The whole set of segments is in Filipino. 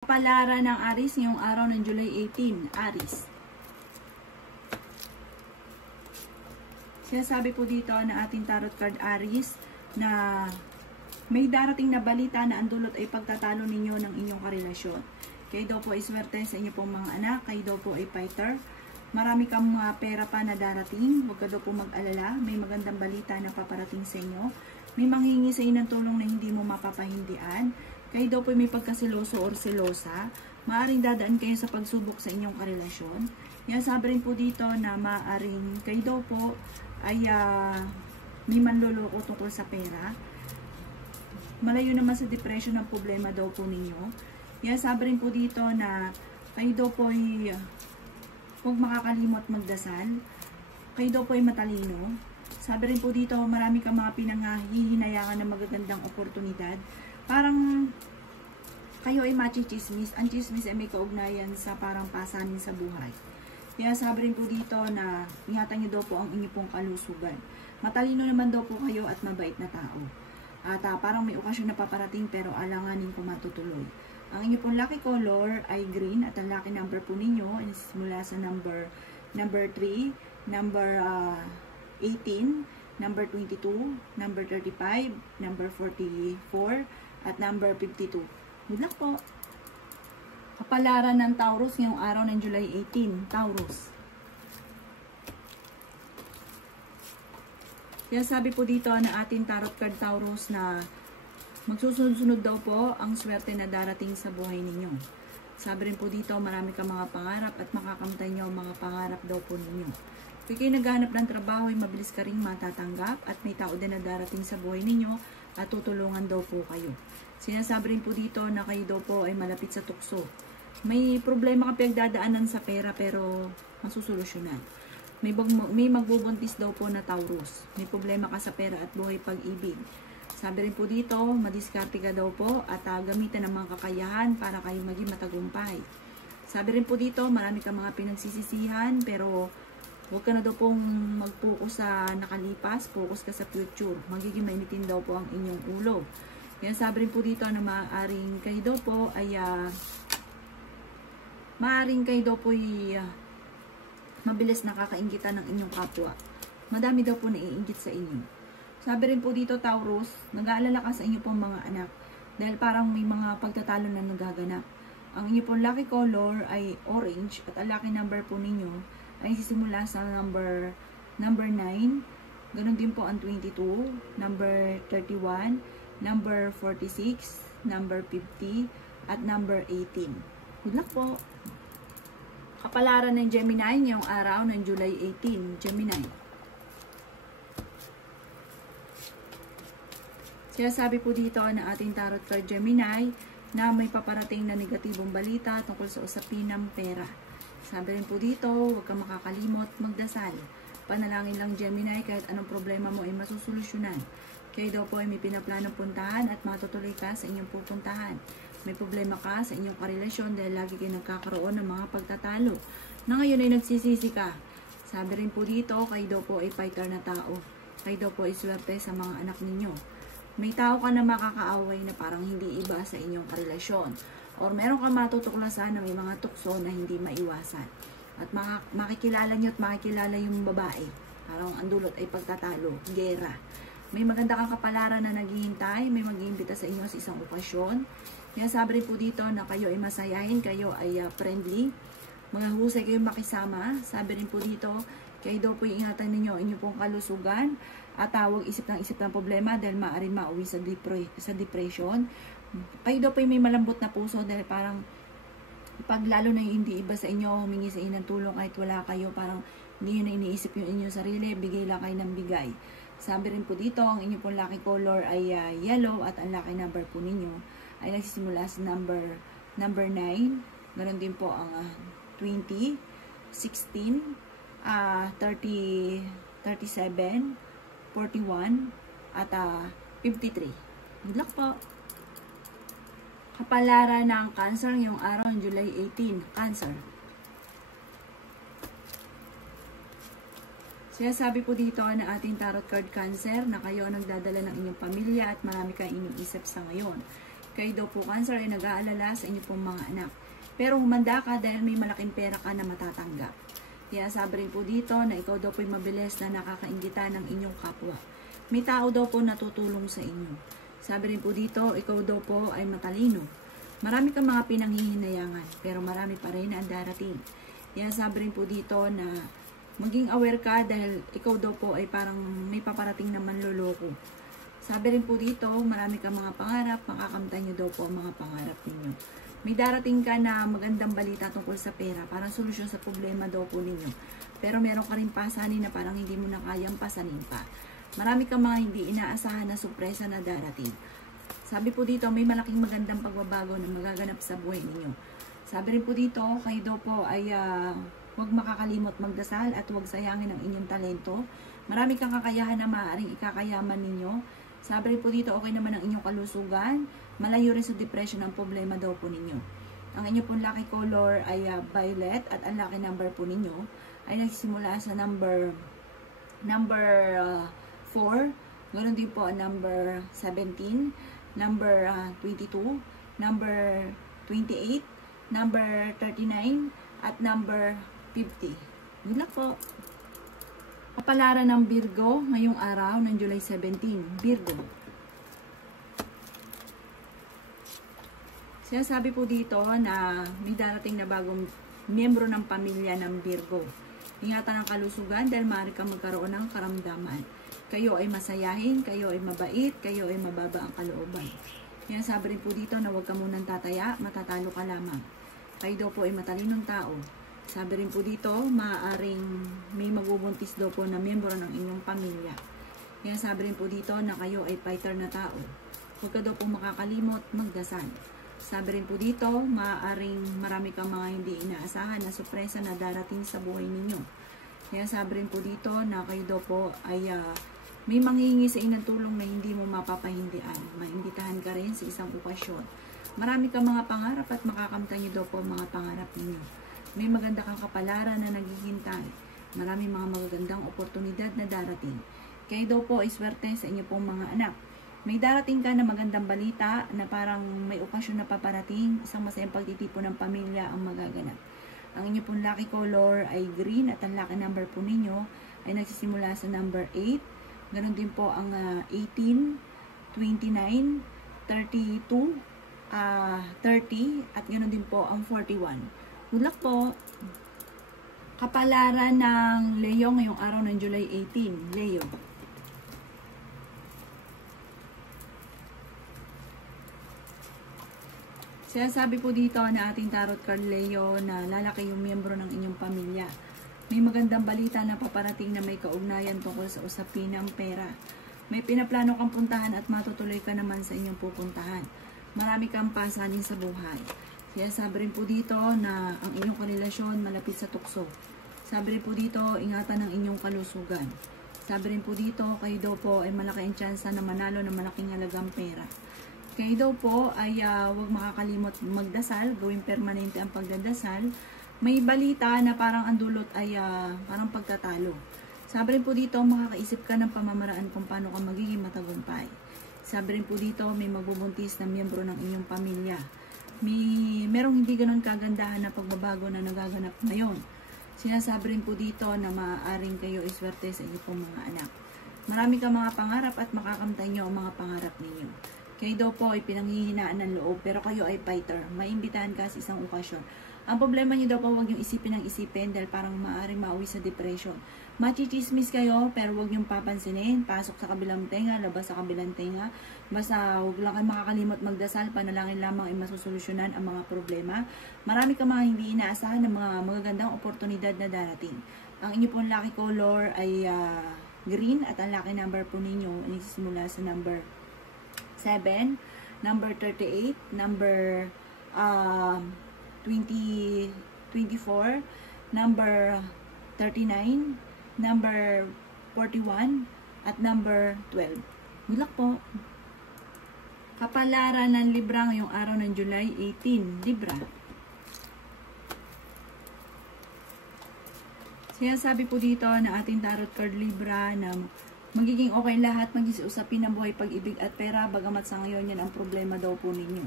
Kapalaran ng Aries ngayong araw ng July 18, Aries. Sinasabi po dito na ating tarot card Aries na may darating na balita na ang dulot ay pagtatalo ninyo ng inyong karelasyon. Kayo daw po ay swerte sa inyo pong mga anak, kayo daw po ay fighter. Marami kang mga pera pa na darating, huwag ka daw po mag-alala, may magandang balita na paparating sa inyo. May manghingi sa inyo ng tulong na hindi mo mapapahindian. Kayo daw po may pagkasiloso or silosa, maaaring dadaan kayo sa pagsubok sa inyong karelasyon. Yan, sabi rin po dito na maaaring kayo daw po ay may manloloko tungkol sa pera. Malayo naman sa depression ang problema daw po ninyo. Yan, sabi rin po dito na kayo daw po ay huwag makakalimot magdasal. Kayo daw po ay matalino. Sabi rin po dito, marami kang mga pinanghihinayangan ng magagandang oportunidad. Parang kayo ay machichismis. Ang chismis ay may kaugnayan sa parang pasanin sa buhay. Kaya sabi rin po dito na ingatan niyo daw po ang inyong pong kalusugan. Matalino naman daw po kayo at mabait na tao. At parang may okasyon na paparating pero alanganin kung matutuloy. Ang inyong pong lucky color ay green at ang lucky number po ninyo ay simula sa number 3, number 18, number 22, number 35, number 44, at number 52. Good luck po. Kapalaran ng Taurus ngayong araw ng July 18. Taurus. Kaya sabi po dito na ating tarot card Taurus na magsusunod-sunod daw po ang swerte na darating sa buhay ninyo. Sabi rin po dito marami kang mga pangarap at makakamtan nyo ang mga pangarap daw po ninyo. Kung kayo naghahanap ng trabaho ay mabilis ka rin matatanggap at may tao din na darating sa buhay ninyo at tutulungan daw po kayo. Sinasabi rin po dito na kayo daw po ay malapit sa tukso. May problema ka pinagdadaanan sa pera pero masusolusyonan. May magbubuntis daw po na Taurus. May problema ka sa pera at buhay pag-ibig. Sabi rin po dito, madiskarte ka daw po at gamitan ng mga kakayahan para kayo maging matagumpay. Sabi rin po dito, marami kang mga pinagsisisihan pero huwag ka na daw pong mag-focus sa nakalipas, focus ka sa future. Magiging mainitin daw po ang inyong ulo. Yan, sabi rin po dito na maaaring kayo daw po ay mabilis nakakainggitan ng inyong kapwa. Madami daw po naiinggit sa inyo. Sabi rin po dito Taurus, nag-aalala ka sa inyo pong mga anak dahil parang may mga pagtatalo na nagaganap. Ang inyo pong lucky color ay orange at ang lucky number po ninyo ay sisimula sa number 9, ganun din po ang 22, number 31, number 46, number 50, at number 18. Good luck po! Kapalaran ng Gemini ngayong araw ng July 18, Gemini. Sinasabi po dito na ating tarot card Gemini na may paparating na negatibong balita tungkol sa usapin ng pera. Sabi rin po dito, huwag kang makakalimot magdasal. Panalangin lang Gemini, kahit anong problema mo ay masusolusyonan. Kayo daw po ay may pinaplanong puntahan at matutuloy ka sa inyong pupuntahan. May problema ka sa inyong karelasyon dahil lagi kayo nagkakaroon ng mga pagtatalo. Na ngayon ay nagsisisi ka. Sabi rin po dito, kayo daw po ay fighter na tao. Kayo daw po ay swerte sa mga anak ninyo. May tao ka na makakaaway na parang hindi iba sa inyong karelasyon. Or meron kang matutuklasan na may mga tukso na hindi maiwasan. At makikilala nyo at makikilala yung babae. Parang ang dulot ay pagtatalo, gera. May maganda kang kapalaran na naghihintay, may mag-iimbita sa inyo sa isang okasyon. Kaya sabi rin po dito na kayo ay masayahin, kayo ay friendly. Mga husay kayo makisama. Sabi rin po dito, kayo daw po ingatan ninyo inyong pong kalusugan. At huwag isip ng problema dahil maaaring mauwi sa depression. Kayo daw po may malambot na puso dahil parang pag lalo na hindi iba sa inyo, humingi sa inyo ng tulong kahit wala kayo, parang hindi nyo na iniisip yung inyong sarili, bigay lang kayo ng bigay. Sabi rin po dito, ang inyong pong lucky color ay yellow at ang lucky number po ninyo ay nagsisimula sa number 9. Ganon din po ang 20, 16, 30, 37, 41, at 53. Good luck po! Kapalaran ng Cancer ngayong araw ng July 18, Cancer. Sinasabi po dito na ating tarot card Cancer na kayo ang nagdadala ng inyong pamilya at marami kang iniisip sa ngayon. Kayo daw po Cancer ay nag-aalala sa inyo pong mga anak. Pero humanda ka dahil may malaking pera ka na matatanggap. Kaya sabi rin po dito na ikaw daw po ay mabilis na nakakainggitan ng inyong kapwa. May tao daw po natutulong sa inyo. Sabi rin po dito, ikaw daw po ay matalino. Marami kang mga pinanghihinayangan, pero marami pa rin ang darating. Kaya sabi rin po dito na maging aware ka dahil ikaw daw po ay parang may paparating na manloloko. Sabi rin po dito, marami kang mga pangarap, makakamtan nyo daw po ang mga pangarap ninyo. May darating ka na magandang balita tungkol sa pera, parang solusyon sa problema daw po ninyo. Pero meron ka rin pasanin na parang hindi mo na kayang pasanin pa. Marami kang mga hindi inaasahan na sorpresa na darating. Sabi po dito, may malaking magandang pagbabago na magaganap sa buhay ninyo. Sabi rin po dito, kayo daw po ay huwag makakalimot magdasal at huwag sayangin ang inyong talento. Marami kang kakayahan na maaaring ikakayaman ninyo. Sabi rin po dito, okay naman ang inyong kalusugan. Malayo rin sa depression ang problema daw po ninyo. Ang inyong pong lucky color ay violet at ang lucky number po ninyo ay nagsisimula sa number 4. Ganoon din po ang number 17, number 22, number 28, number 39, at number 50. Yun lang po. Kapalaran ng Virgo ngayong araw ng July 17. Virgo. Sinasabi po dito na may darating na bagong miyembro ng pamilya ng Virgo. Ingatan ang kalusugan dahil maaari kang magkaroon ng karamdaman. Kayo ay masayahin, kayo ay mabait, kayo ay mababa ang kalooban. Kaya sabi rin po dito na huwag ka munang tataya, matatalo ka lamang. Kayo daw po ay matalinong tao. Sabi rin po dito, maaaring may magbubuntis daw po na miyembro ng inyong pamilya. Kaya sabi rin po dito na kayo ay fighter na tao. Huwag ka daw po makakalimot, magdasal. Sabi rin po dito, maaaring marami kang mga hindi inaasahan na sorpresa na darating sa buhay ninyo. Kaya sabi rin po dito na kayo daw po ay may manghihingi sa inang tulong na hindi mo mapapahindian. Maimbitahan ka rin sa isang okasyon. Marami kang mga pangarap at makakamtan niyo daw po ang mga pangarap ninyo. May maganda kang kapalaran na naghihintay. Marami mga magagandang oportunidad na darating. Kayo daw po ay swerte sa inyo pong mga anak. May darating ka na magandang balita na parang may okasyon na paparating. Isang masayang pagtitipon ng pamilya ang magaganap. Ang inyo pong lucky color ay green at ang lucky number po ninyo ay nagsisimula sa number 8. Ganon din po ang 18, 29, 32, 30 at ganon din po ang 41. Good luck po! Kapalaran ng Leo ngayong araw ng July 18. Leo. Sinasabi po dito na ating tarot card Leo na lalaki yung miyembro ng inyong pamilya. May magandang balita na paparating na may kaugnayan tungkol sa usapin ng pera. May pinaplano kang puntahan at matutuloy ka naman sa inyong pupuntahan. Marami kang pasanin sa buhay. Kaya sabi rin po dito na ang inyong karelasyon malapit sa tukso. Sabi rin po dito, ingatan ang inyong kalusugan. Sabi rin po dito, kayo daw po ay malaki ang tsansa na manalo ng malaking halagang pera. Kayo daw po ay huwag makakalimot magdasal, gawing permanente ang pagdadasal. May balita na parang ang dulot ay parang pagtatalo. Sabi rin po dito, makakaisip ka ng pamamaraan kung paano ka magiging matagumpay. Sabi rin po dito, may magbubuntis na miyembro ng inyong pamilya. Merong hindi ganun kagandahan na pagbabago na nagaganap ngayon. Sinasabi rin po dito na maaaring kayo ay swerte sa inyong pong mga anak. Marami kang mga pangarap at makakamtay nyo ang mga pangarap ninyo. Kayo daw po ay pinanghihinaan ng loob pero kayo ay fighter. Maimbitahan ka sa isang okasyon. Ang problema nyo daw po huwag yung isipin ng isipin dahil parang maaaring mauwi sa depression. Machichismis kayo pero huwag yung papansinin. Pasok sa kabilang tenga, labas sa kabilang tenga. Basta huwag lang kayo makakalimot magdasal. Panalangin lamang ay masusolusyonan ang mga problema. Marami ka mga hindi inaasahan ng mga magagandang oportunidad na darating. Ang inyo pong lucky color ay green at ang lucky number po ninyo ay nagsisimula sa number 7, number 38, number 24, number 39, number 41, at number 12. Good luck po! Kapalaran ng Libra ngayong araw ng July 18. Libra. Sinasabi po dito na ating tarot card Libra na Magiging okay lahat, maging usapin ng buhay, pag-ibig at pera, bagamat sa ngayon yan ang problema daw po ninyo.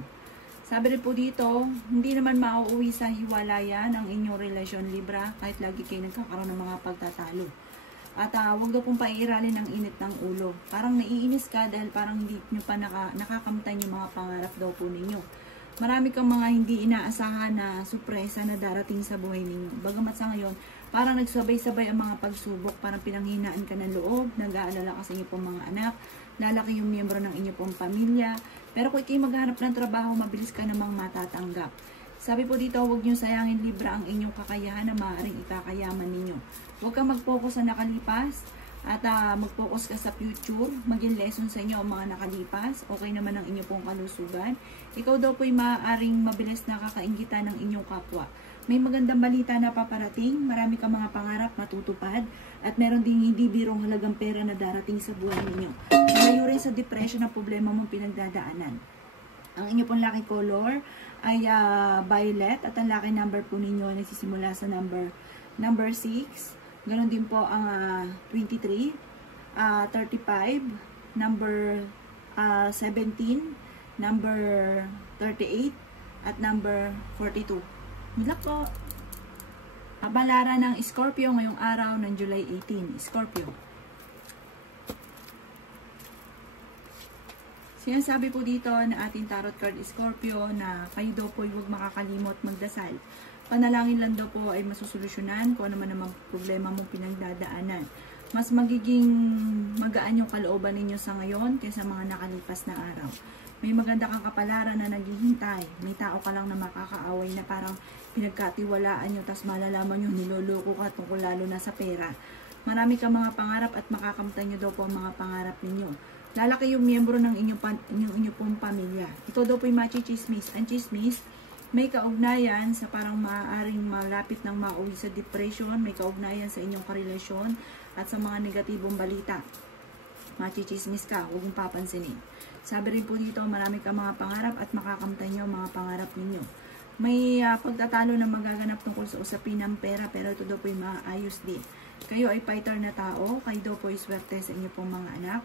Sabi rin po dito, hindi naman mauuwi sa hiwalayan ang inyong relasyon, Libra, kahit lagi kayo nagkakaroon ng mga pagtatalo. At wag daw pong paiiralin ang init ng ulo. Parang naiinis ka dahil parang hindi nyo pa nakakamtan yung mga pangarap daw po ninyo. Marami kang mga hindi inaasahan na surpresa na darating sa buhay ninyo. Bagamat sa ngayon, parang nagsabay-sabay ang mga pagsubok, parang pinanghinaan ka ng loob, nag-aalala ka sa inyo pong mga anak, lalaki yung miyembro ng inyo pong pamilya. Pero kung kayo maghanap ng trabaho, mabilis ka namang matatanggap. Sabi po dito, huwag nyo sayangin, Libra, ang inyong kakayahan na maaaring ikakayaman ninyo. Huwag kang mag-focus sa nakalipas at mag-focus ka sa future. Maging lesson sa inyo ang mga nakalipas. Okay naman ang inyong pong kalusugan. Ikaw daw po'y maaaring mabilis na kakainggitan ng inyong kapwa. May magandang balita na paparating, marami kang mga pangarap matutupad, at meron ding hindi birong halagang pera na darating sa buhay ninyo. Malayo rin sa depression ang problema mong pinagdadaanan. Ang inyo pong lucky color ay violet, at ang lucky number po ninyo ay nagsisimula sa number 6. Ganon din po ang 23, 35, number 17, number 38, at number 42. Milak po. Kabalaran ng Scorpio ngayong araw ng July 18. Scorpio. Sinasabi po dito na ating tarot card Scorpio na kayo daw po huwag makakalimot magdasal. Panalangin lang daw po ay masusolusyonan kung ano man namang problema mong pinagdadaanan. Mas magiging magaan yung kalooban ninyo sa ngayon kaysa mga nakalipas na araw. May maganda kang kapalaran na naghihintay. May tao ka lang na makakaaway na parang pinagkatiwalaan nyo, tas malalaman nyo niloloko ka tungkol lalo na sa pera. Marami kang mga pangarap at makakamtan nyo daw po ang mga pangarap ninyo. Lalaki yung miyembro ng inyong pong pamilya. Ito daw po yung machichismis. Ang chismis, may kaugnayan sa parang maaaring malapit ng mauwi sa depression, may kaugnayan sa inyong karelasyon at sa mga negatibong balita. Machichismis ka, huwag mong papansinin. Sabi rin po dito, marami kang mga pangarap at makakamtan nyo mga pangarap ninyo. May pagtatalo na magaganap tungkol sa usapin ng pera, pero ito daw po yung maayos din. Kayo ay fighter na tao, kayo daw po ay swerte sa inyo pong mga anak.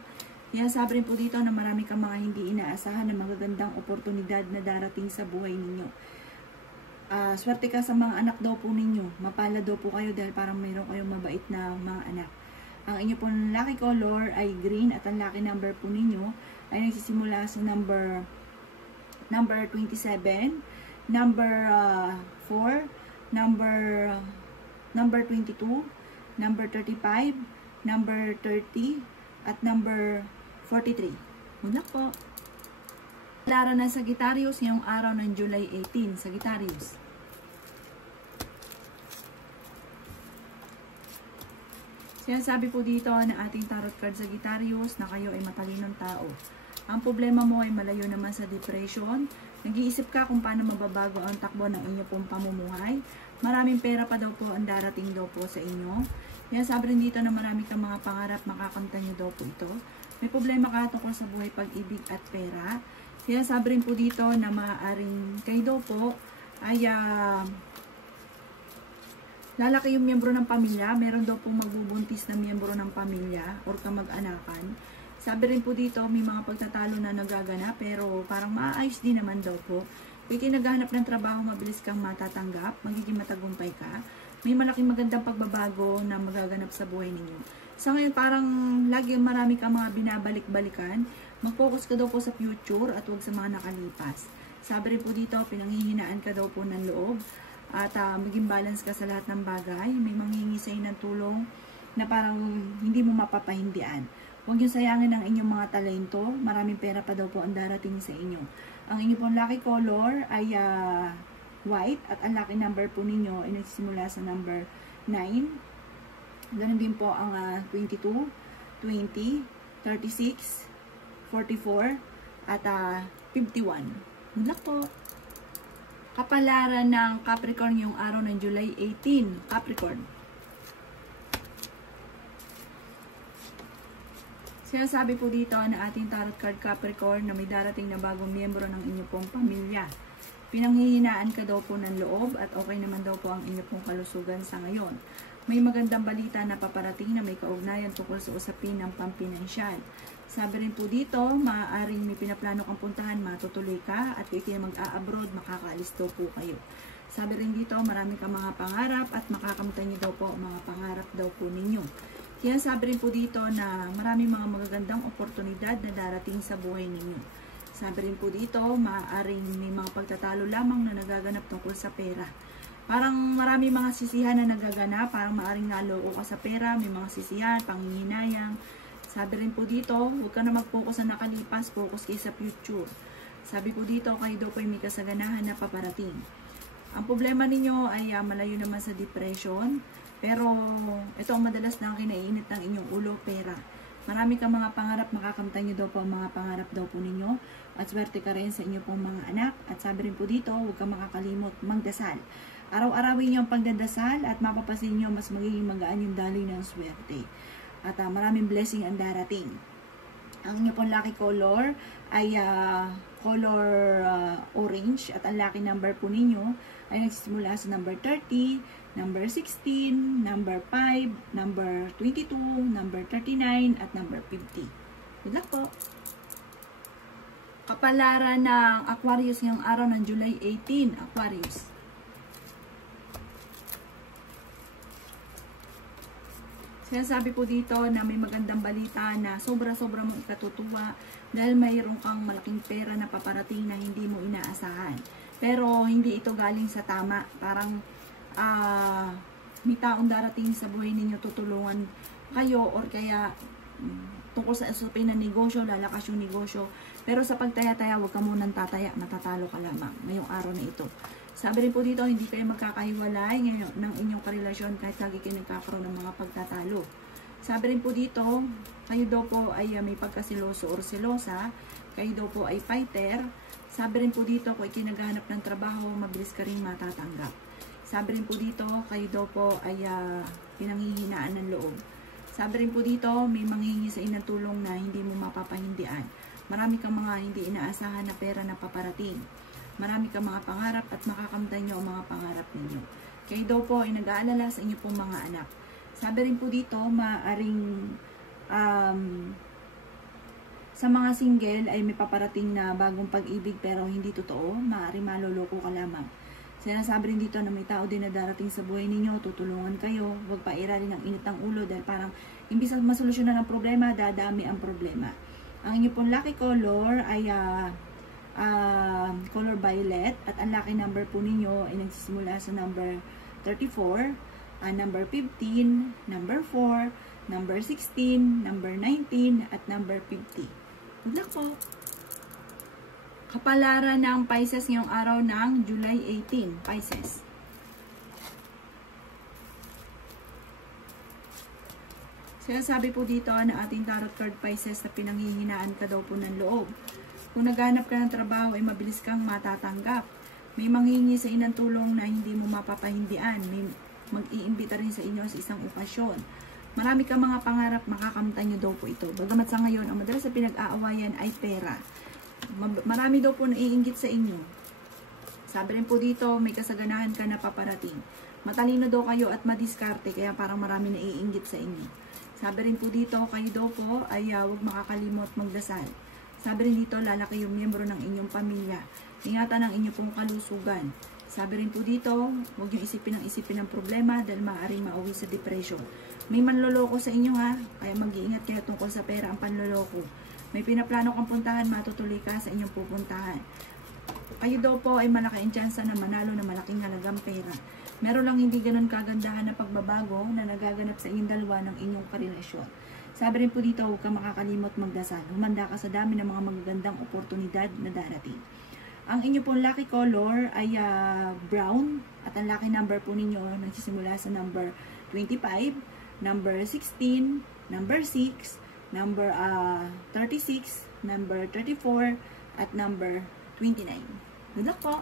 Kaya sabi rin po dito na marami kang mga hindi inaasahan na magagandang oportunidad na darating sa buhay ninyo. Swerte ka sa mga anak daw po ninyo. Mapalad daw po kayo dahil parang mayroon kayong mabait na mga anak. Ang inyo pong lucky color ay green, at ang lucky number po ninyo ay nagsisimula sa number 27, number 4, number 22, number 35, number 30, at number 43. Muna po. Lara na Sagittarius ngayong araw ng July 18. Sagittarius. Sinasabi po dito na ating tarot card Sagittarius na kayo ay matalinong tao. Ang problema mo ay malayo naman sa depression. Nag-iisip ka kung paano mababago ang takbo ng inyo pong pamumuhay. Maraming pera pa daw po ang darating daw po sa inyo. Kaya sabi rin dito na marami kang mga pangarap, makakamtan nyo daw po ito. May problema ka tungkol sa buhay, pag-ibig at pera. Kaya sabi rin po dito na maaaring kayo daw po ay lalaki yung miyembro ng pamilya. Meron daw pong magbubuntis na miyembro ng pamilya or kamag-anakan. Sabi rin po dito, may mga pagtatalo na nagaganap pero parang maayos din naman daw po. Kung naghahanap ng trabaho, mabilis kang matatanggap, magiging matagumpay ka. May malaking magandang pagbabago na magaganap sa buhay ninyo. Sa ngayon, parang lagi marami kang mga binabalik-balikan. Mag-focus ka daw po sa future at huwag sa mga nakalipas. Sabi rin po dito, pinanghihinaan ka daw po ng loob at maging balance ka sa lahat ng bagay. May manghingi sa'yo ng tulong na parang hindi mo mapapahindian. Huwag yung sayangin ang inyong mga talento. Maraming pera pa daw po ang darating sa inyo. Ang inyong pong lucky color ay white, at ang lucky number po ninyo ay nagsisimula sa number 9. Ganun din po ang 22, 20, 36, 44, at 51. Mulak po. Kapalaran ng Capricorn yung araw ng July 18. Capricorn. Sinasabi po dito na ating tarot card Capricorn na may darating na bagong miyembro ng inyong pong pamilya. Pinanghihinaan ka daw po ng loob at okay naman daw po ang inyo pong kalusugan sa ngayon. May magandang balita na paparating na may kaugnayan tungkol sa usapin ng pampinansyal. Sabi rin po dito, maaaring may pinaplano kang puntahan, matutuloy ka at kung ikaw mag-a-abroad, makakaalis daw po kayo. Sabi rin dito, marami kang mga pangarap at makakamtan niyo daw po mga pangarap daw po ninyo. Kaya sabi rin po dito na maraming mga magagandang oportunidad na darating sa buhay ninyo. Sabi rin po dito, maaaring may mga pagtatalo lamang na nagaganap tungkol sa pera. Parang marami mga sisihan na nagaganap, parang maaaring naloko ka sa pera, may mga sisihan, panghihinayang. Sabi rin po dito, huwag ka na mag-focus sa nakalipas, focus kayo sa future. Sabi po dito, kayo daw po may kasaganahan na paparating. Ang problema ninyo ay malayo naman sa depression, pero ito ang madalas na kinaiinit ng inyong ulo, pera. Marami kang mga pangarap, makakamtan nyo daw po ang mga pangarap daw po ninyo. At swerte ka rin sa inyo pong mga anak. At sabi rin po dito, huwag kang makakalimot magdasal. Araw-arawin nyo ang pagdadasal at mapapasin nyo mas magiging magaan yung daloy ng swerte. At maraming blessing ang darating. Ang inyo pong lucky color ay color orange. At ang lucky number po ninyo ay nagsisimula sa number 30, number 16, number 5, number 22, number 39, at number 50. Good luck po! Kapalaran ng Aquarius ngayong araw ng July 18, Aquarius. Sinasabi po dito na may magandang balita na sobra-sobra mong ikatutuwa dahil mayroon kang malaking pera na paparating na hindi mo inaasahan. Pero hindi ito galing sa tama. Parang may taong darating sa buhay ninyo, tutulungan kayo or kaya tungkol sa usapin ng negosyo, lalakas yung negosyo. Pero sa pagtaya-taya, huwag ka munang tataya, matatalo ka lamang ngayong araw na ito. Sabi rin po dito, hindi kayo magkakahiwalay ngayon ng inyong karelasyon kahit lagi kayo nagkakaroon ng mga pagtatalo. Sabi rin po dito, kayo daw po ay may pagkasiloso or selosa, kayo daw po ay fighter. Sabi rin po dito, kung ikinaghanap ng trabaho, mabilis ka rin matatanggap. Sabi rin po dito, kayo daw po ay pinanghihinaan ng loob. Sabi rin po dito, may manghihingi sa inang tulong na hindi mo mapapahindian. Marami kang mga hindi inaasahan na pera na paparating. Marami kang mga pangarap at makakamtan nyo ang mga pangarap ninyo. Kayo daw po ay nag-aalala sa inyo pong mga anak. Sabi rin po dito, maaaring sa mga single ay may paparating na bagong pag-ibig pero hindi totoo. Maaaring maloloko ka lamang. Sinasabi rin dito na may tao din na darating sa buhay ninyo, tutulungan kayo, huwag pa iralin ang init ng ulo dahil parang imbis na masolusyonan ang problema, dadami ang problema. Ang inyo pong lucky color ay color violet at ang lucky number po ninyo ay nagsisimula sa number 34, number 15, number 4, number 16, number 19, at number 50. Good luck po! Kapalaran ng Pisces ngayong araw ng July 18, Pisces. Sinasabi po dito na ating tarot card Pisces na pinanghihinaan ka daw po ng loob. Kung naghanap ka ng trabaho ay mabilis kang matatanggap. May manghingi sa inang tulong na hindi mo mapapahindian. May mag-iimbita rin sa inyo sa isang okasyon. Marami kang mga pangarap, makakamtan nyo daw po ito. Bagamat sa ngayon, ang madalas sa pinag-aawayan ay pera. Marami daw po naiinggit sa inyo. Sabi rin po dito, may kasaganahan ka na paparating. Matalino daw kayo at madiskarte, kaya parang marami naiinggit sa inyo. Sabi rin po dito, kayo daw po ay huwag makakalimot magdasal. Sabi rin dito, lalaki yung miyembro ng inyong pamilya. Ingatan ang inyong pong kalusugan. Sabi rin po dito, huwag yung isipin ng problema dahil maaaring mauwi sa depression. May manloloko sa inyo ha, kaya mag-iingat kayo tungkol sa pera ang panloloko. May pinaplano kang puntahan, matutuloy ka sa inyong pupuntahan. Kayo daw po ay malaki ang tsansa na manalo na malaking halagang pera. Meron lang hindi ganun kagandahan na pagbabago na nagaganap sa inyong dalawa ng inyong karelasyon. Sabi rin po dito, huwag ka makakalimot magdasal. Humanda ka sa dami ng mga magagandang oportunidad na darating. Ang inyo pong lucky color ay brown at ang lucky number po ninyo nagsisimula sa number 25, number 16, number 6, number 36, number 34, at number 29. Good luck po!